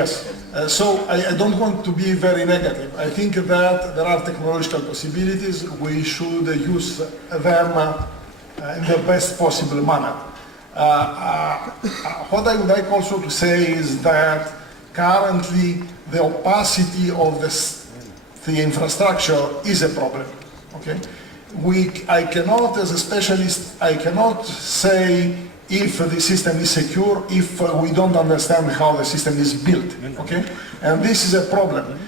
Yes, so I don't want to be very negative. I think that there are technological possibilities. We should use them in the best possible manner. What I would like also to say is that currently the opacity of the infrastructure is a problem. Okay, I cannot, as a specialist, I cannot say if the system is secure, if we don't understand how the system is built, okay? And this is a problem.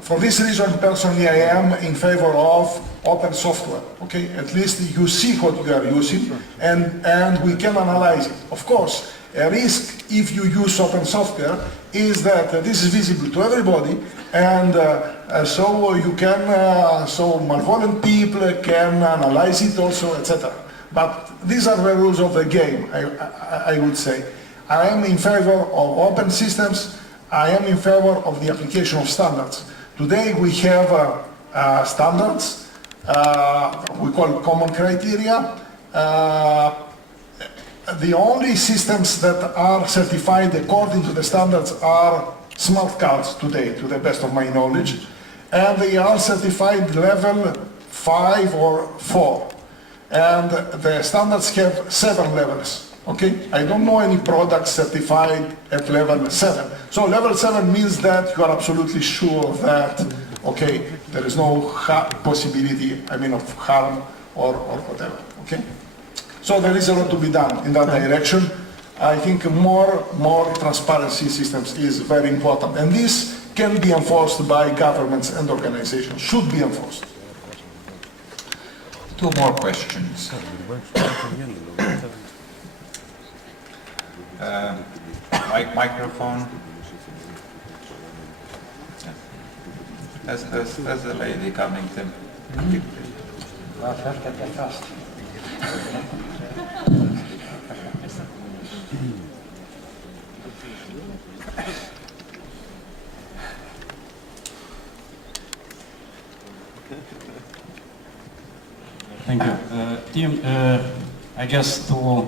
For this reason, personally, I am in favor of open software, okay? At least you see what you are using, and we can analyze it. Of course, a risk if you use open software is that this is visible to everybody, and so you can, so malevolent people can analyze it also, etc. But these are the rules of the game, I would say. I am in favor of open systems. I am in favor of the application of standards. Today we have standards, we call it common criteria. The only systems that are certified according to the standards are smart cards today, to the best of my knowledge. And they are certified level 5 or 4. And the standards have 7 levels, okay? I don't know any product certified at level 7. So level 7 means that you are absolutely sure that, okay, there is no possibility, of harm or whatever, okay? So there is a lot to be done in that direction. I think more transparency systems is very important. And this can be enforced by governments and organizations, should be enforced. Two more questions. Microphone. There's a lady coming to. Well, first get there fast. Thank you. Tim, I just to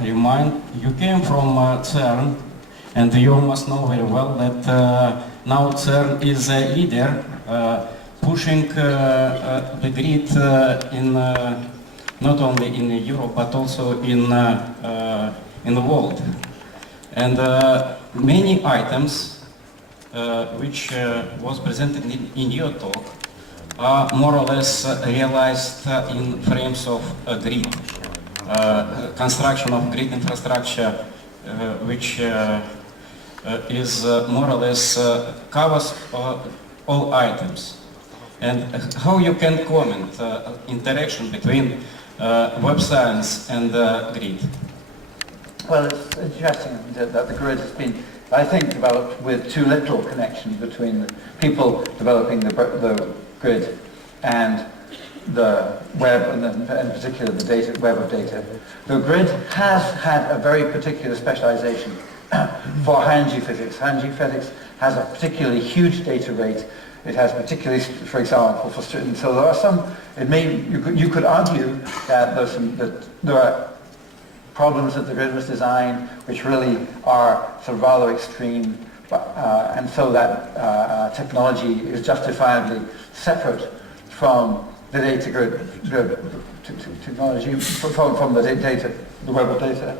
remind, you came from CERN, and you must know very well that now CERN is a leader pushing the grid in not only in Europe but also in the world. And many items which was presented in your talk are more or less realized in frames of a grid, construction of grid infrastructure, which is more or less covers all items. And how you can comment interaction between web science and grid? Well, it's interesting that the grid has been, I think, developed with too little connection between the people developing the grid and the web, and in particular the data, web of data. The grid has had a very particular specialization for high energy physics. High energy physics has a particularly huge data rate. It has particularly, for example, and so there are some, you could argue that there are problems that the grid was designed which really are sort of rather extreme, and so that technology is justifiably separate from the data grid technology, from the data, the web of data,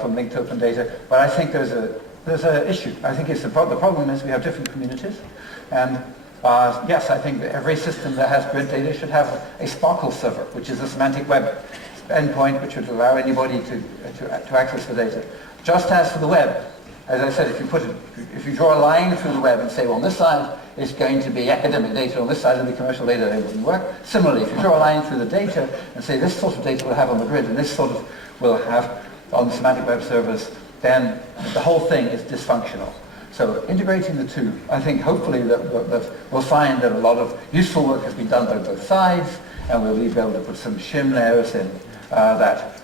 from linked open data. But I think there's an issue. I think the problem is we have different communities, and yes, I think that every system that has grid data should have a Sparkle server, which is a semantic web endpoint which would allow anybody to access the data. Just as for the web, as I said, if you draw a line through the web and say, well, on this side is going to be academic data, on this side will be commercial data, it wouldn't work. Similarly, if you draw a line through the data and say this sort of data will have on the grid and this sort of will have on the semantic web servers, then the whole thing is dysfunctional. So integrating the two, I think hopefully that we'll find that a lot of useful work has been done by both sides, and we'll be able to put some shim layers in that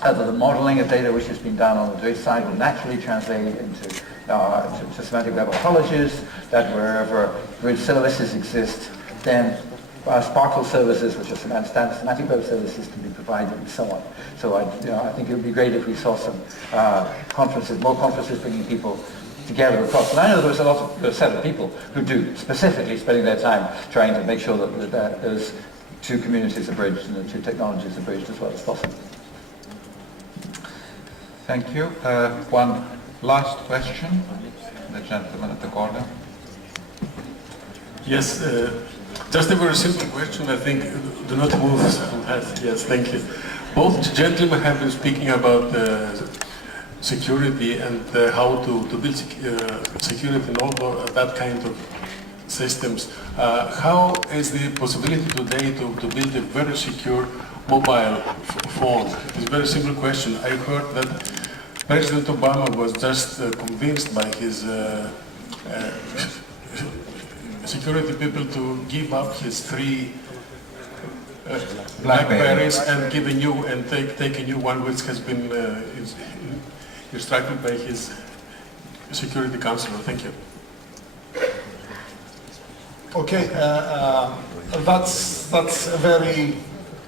the modeling of data which has been done on the grid side will naturally translate into to semantic web ontologies, that wherever grid services exist, then Sparkle services, which are semantic web services, can be provided, and so on. So I think it would be great if we saw some conferences, more conferences bringing people together across. And I know there's a set of people who do specifically spending their time trying to make sure that those two communities are bridged and the two technologies are bridged as well as possible. Thank you. One last question, the gentleman at the corner. Yes, just a very simple question, I think. Do not move. Yes, thank you. Both gentlemen have been speaking about security and how to build security and all that kind of systems. How is the possibility today to build a very secure mobile phone? It's a very simple question. I heard that President Obama was just convinced by his security people to give up his 3 Blackberries and give a new and take a new one which has been instructed by his security counselor. Thank you. Okay, that's a very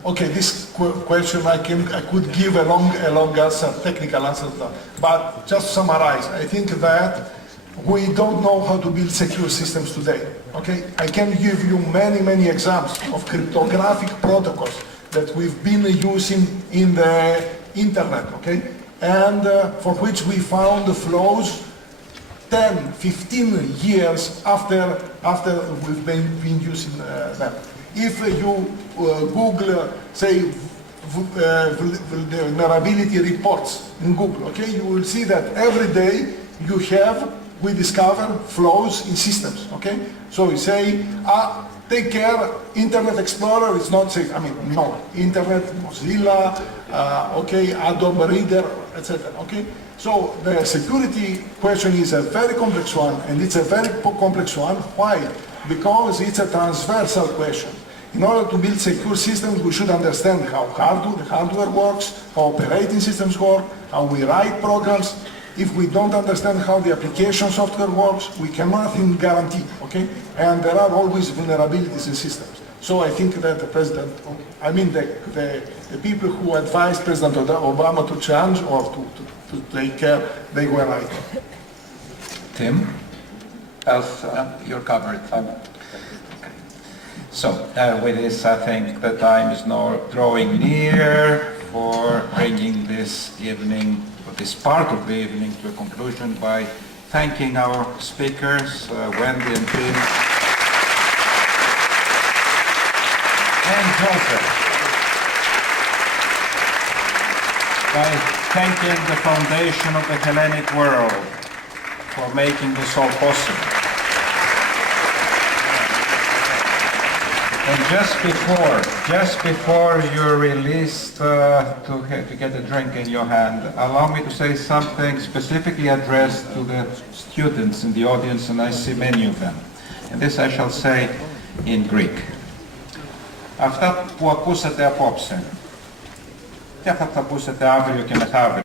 okay. This question I could give a long answer, technical answer to that. But just to summarize, I think that we don't know how to build secure systems today. Okay, I can give you many examples of cryptographic protocols that we've been using in the internet. Okay, and for which we found the flaws 10, 15 years after we've been using them. If you Google, say, vulnerability reports in Google, okay, you will see that every day we discover flaws in systems, okay? So we say, take care, Internet Explorer is not safe. I mean, no, Internet, Mozilla, okay, Adobe Reader, etc., okay? So the security question is a very complex one, and it's a very complex one. Why? Because it's a transversal question. In order to build secure systems, we should understand how the hardware works, how operating systems work, how we write programs. If we don't understand how the application software works, we cannot guarantee, okay? And there are always vulnerabilities in systems. So I think that the president, I mean the people who advised President Obama to change or to take care, they were right. Tim? You're covered. So, with this, I think the time is now drawing near for bringing this evening, or this part of the evening, to a conclusion by thanking our speakers, Wendy and Tim, and Joseph, by thanking the Foundation of the Hellenic World for making this all possible. And just before you're released to get a drink in your hand, allow me to say something specifically addressed to the students in the audience, and I see many of them. And this I shall say in Greek. Αυτά που ακούσατε απόψε, και αυτά που θα ακούσετε αύριο και μεθαύριο,